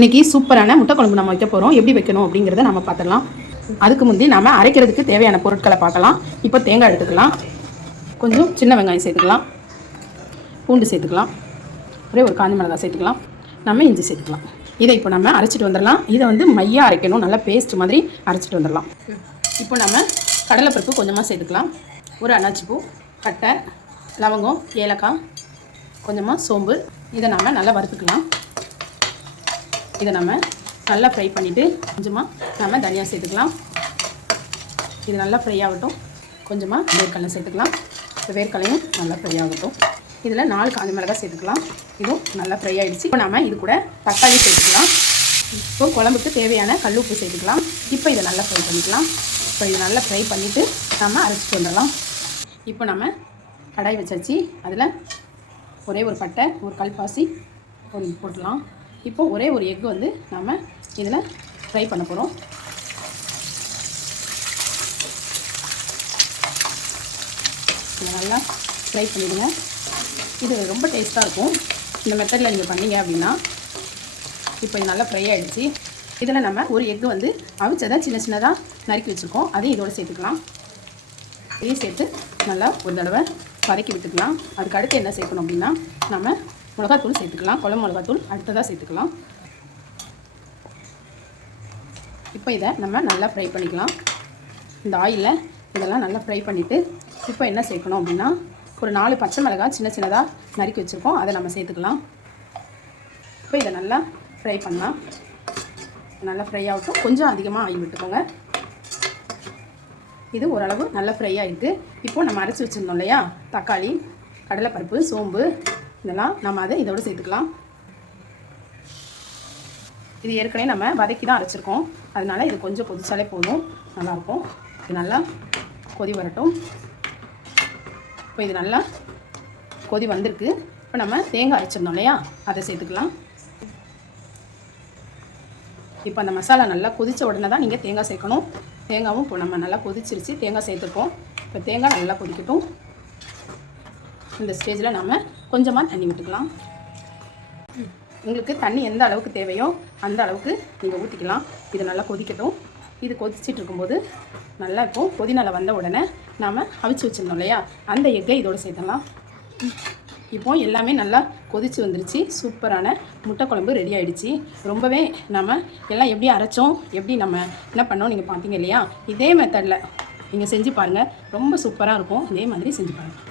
இன்றைக்கி சூப்பரான முட்டை குழம்பு நம்ம வைக்க போகிறோம் எப்படி வைக்கணும் அப்படிங்கிறத நம்ம பார்த்துடலாம். அதுக்கு முந்தி நம்ம அரைக்கிறதுக்கு தேவையான பொருட்களை பார்க்கலாம். இப்போ தேங்காய் எடுத்துக்கலாம். கொஞ்சம் சின்ன வெங்காயம் சேர்த்துக்கலாம். பூண்டு சேர்த்துக்கலாம். ஒரே ஒரு காஞ்ச மிளகாய் சேர்த்துக்கலாம். நம்ம இஞ்சி சேர்த்துக்கலாம். இதை இப்போ நம்ம அரைச்சிட்டு வந்துடலாம். இதை வந்து மையாக அரைக்கணும். நல்லா பேஸ்ட் மாதிரி அரைச்சிட்டு வந்துடலாம். இப்போ நம்ம கடலைப்பருப்பு கொஞ்சமாக சேர்த்துக்கலாம். ஒரு அனாச்சிப்பூ கட்டை லவங்கம் ஏலக்காய் கொஞ்சமாக சோம்பு. இதை நம்ம நல்லா வறுத்துக்கலாம். இதை நம்ம நல்லா ஃப்ரை பண்ணிவிட்டு கொஞ்சமாக நம்ம தனியாக சேர்த்துக்கலாம். இது நல்லா ஃப்ரை ஆகட்டும். கொஞ்சமாக வேர்க்கடலை சேர்த்துக்கலாம். இந்த வேர்க்கடலையும் நல்லா ஃப்ரை ஆகட்டும். இதில் நாலு காஞ்சி மிளகா சேர்த்துக்கலாம். இதுவும் நல்லா ஃப்ரை ஆகிடுச்சு இப்போ நம்ம இது கூட தக்காளி சேர்த்துக்கலாம். இப்போ குழம்புக்கு தேவையான கல் உப்பு சேர்த்துக்கலாம். இப்போ இதை நல்லா ஃப்ரை பண்ணிக்கலாம். இப்போ இதை நல்லா ஃப்ரை பண்ணிவிட்டு நம்ம அரைச்சிட்டு வந்துடலாம். இப்போ நம்ம கடாய் வச்சாச்சு. அதில் ஒரே ஒரு பட்டை ஒரு கல்பாசி ஒரு போட்டுடலாம். இப்போ ஒரே ஒரு எக் வந்து நம்ம இதில் ஃப்ரை பண்ண போகிறோம் நல்லா ஃப்ரை பண்ணிவிடுங்க இது ரொம்ப டேஸ்ட்டாக இருக்கும். இந்த மெத்தடில் நீங்கள் பண்ணீங்க அப்படின்னா இப்போ இது நல்லா ஃப்ரை ஆகிடுச்சு இதில் நம்ம ஒரு எக்கு வந்து அவிச்சதை சின்ன சின்னதாக நறுக்கி வச்சுருக்கோம். அதையும் இதோடு சேர்த்துக்கலாம். இதையும் சேர்த்து நல்லா ஒரு தடவை வதக்கி விட்டுக்கலாம். அதுக்கு அடுத்து என்ன சேர்க்கணும் அப்படின்னா நம்ம மிளகாத்தூள் சேர்த்துக்கலாம். குழம்பு மிளகாத்தூள் அடுத்ததாக சேர்த்துக்கலாம். இப்போ இதை நம்ம நல்லா ஃப்ரை பண்ணிக்கலாம். இந்த ஆயிலில் இதெல்லாம் நல்லா ஃப்ரை பண்ணிவிட்டு இப்போ என்ன சேர்க்கணும் அப்படின்னா ஒரு நாலு பச்சை மிளகாய் சின்ன சின்னதாக நறுக்கி வச்சுருக்கோம். அதை நம்ம சேர்த்துக்கலாம். இப்போ இதை நல்லா ஃப்ரை பண்ணலாம். நல்லா ஃப்ரை ஆகட்டும். கொஞ்சம் அதிகமாக ஆயில் விட்டுக்கோங்க. இது ஓரளவு நல்லா ஃப்ரை ஆகிட்டு இப்போது நம்ம அரைச்சி வச்சுருந்தோம் இல்லையா? தக்காளி கடலைப்பருப்பு சோம்பு இதெல்லாம் நம்ம அதை இதோட சேர்த்துக்கலாம். இது ஏற்கனவே நம்ம வதக்கி தான் அரைச்சிருக்கோம். அதனால இது கொஞ்சம் கொதிச்சாலே போதும். நல்லாயிருக்கும். இது நல்லா கொதி வரட்டும். இப்போ இது நல்லா கொதி வந்திருக்கு. இப்போ நம்ம தேங்காய் அரைச்சிருந்தோம் இல்லையா? அதை சேர்த்துக்கலாம். இப்போ அந்த மசாலா நல்லா கொதித்த உடனே தான் நீங்கள் தேங்காய் சேர்க்கணும். தேங்காவும் இப்போ நம்ம நல்லா கொதிச்சிருச்சு. தேங்காய் சேர்த்துருக்கோம். இப்போ தேங்காய் நல்லா கொதிக்கட்டும். இந்த ஸ்டேஜில் நம்ம கொஞ்சமாக தண்ணி விட்டுக்கலாம். உங்களுக்கு தண்ணி எந்த அளவுக்கு தேவையோ அந்த அளவுக்கு நீங்கள் ஊற்றிக்கலாம் இது நல்லா கொதிக்கட்டும். இது கொதிச்சிட்டு இருக்கும்போது நல்லா இப்போ கொதிநலை வந்த உடனே நாம் அவிச்சு வச்சிருந்தோம் இல்லையா? அந்த எக்கை இதோடு சேர்த்தலாம் இப்போ எல்லாமே நல்லா கொதிச்சு வந்துருச்சு. சூப்பரான முட்டை குழம்பு ரெடி ஆகிடுச்சு ரொம்பவே நம்ம எல்லாம் எப்படி அரைச்சோம் எப்படி நம்ம என்ன பண்ணோம் நீங்கள் பார்த்தீங்க இல்லையா? இதே மெத்தடில் நீங்கள் செஞ்சு பாருங்கள் ரொம்ப சூப்பராக இருக்கும். இதே மாதிரி செஞ்சு பாருங்கள்